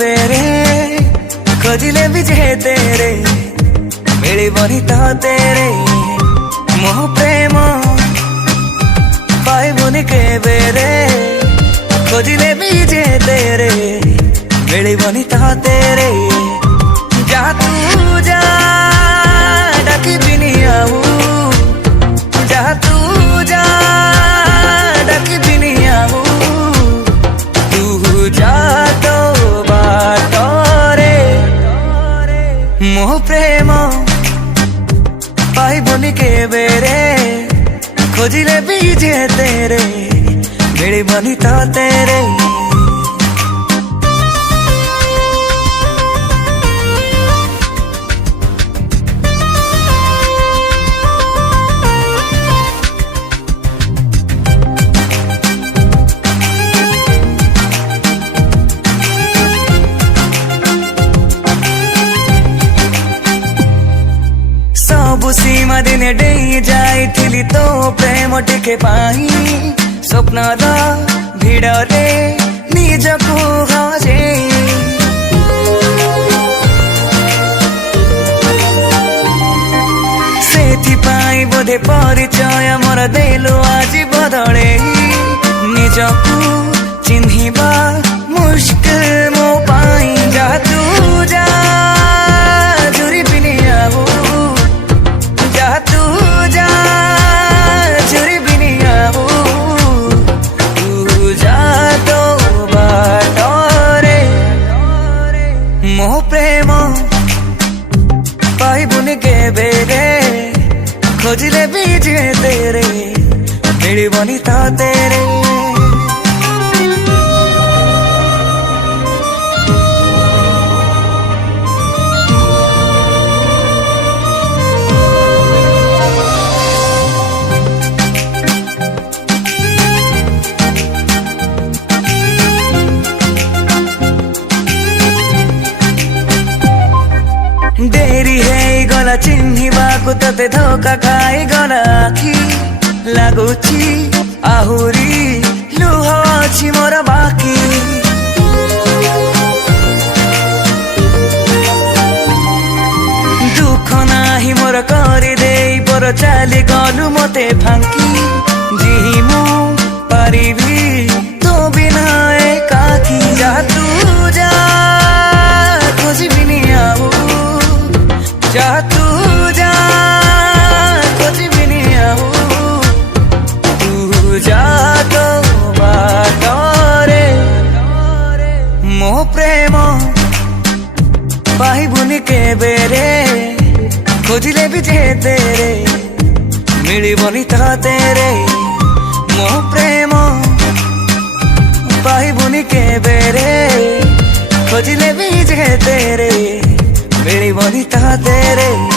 बेरे खोजिले भी जे तेरे मिलिबनी तो तेरे मोह प्रेम पाइबुनि बेरे खोजिले भी जे तेरे मिलिबनी तो तेरे जा तू जा डाकिबिनी आऊ जा तू जा डाकिबिनी आऊ तू जा तो बाटरे मोह प्रेम पाइबुनि बेरे खोजिले भी जे तेरे मिलिबनी तो तेरे सबु सीमा दिने डेई जाइथिली तो प्रेम टिके पाई स्वप्नर भिड़रे निजको हजे सेथिपाई बोधे परिचय मोर देलो आज बदले निजको चिन्हिबा मुश्किल मो पाई जा तू जा जुरी बिनी आऊ जा तू जा जुरी बिनी आऊ तू जा तो बाटरे मोह प्रेम पाइबुनि बेरे खोजिले भी जे तेरे मिलिबनी तो तेरे डेरी है गला चिन्हिबा को तते धोखा खाई गला आखि लागुची आहुरी लुह अछि मोर बाकी दुख नाही मोर करी देई पर चाली गलु मते फांकी जी मु पारिबी तो बिना एकाकी जा तू जा खोजिबिनी आऊ जा तू जा खोजिबिनी आऊ तू जा तो बाटरे मोह प्रेम पाइबुनि बेरे खोजिले भी जे तेरे मिलिबनी तो तेरे मोह प्रेम पाइबुनि बेरे खोजिले भी जे तेरे मिलिबनी तो तेरे।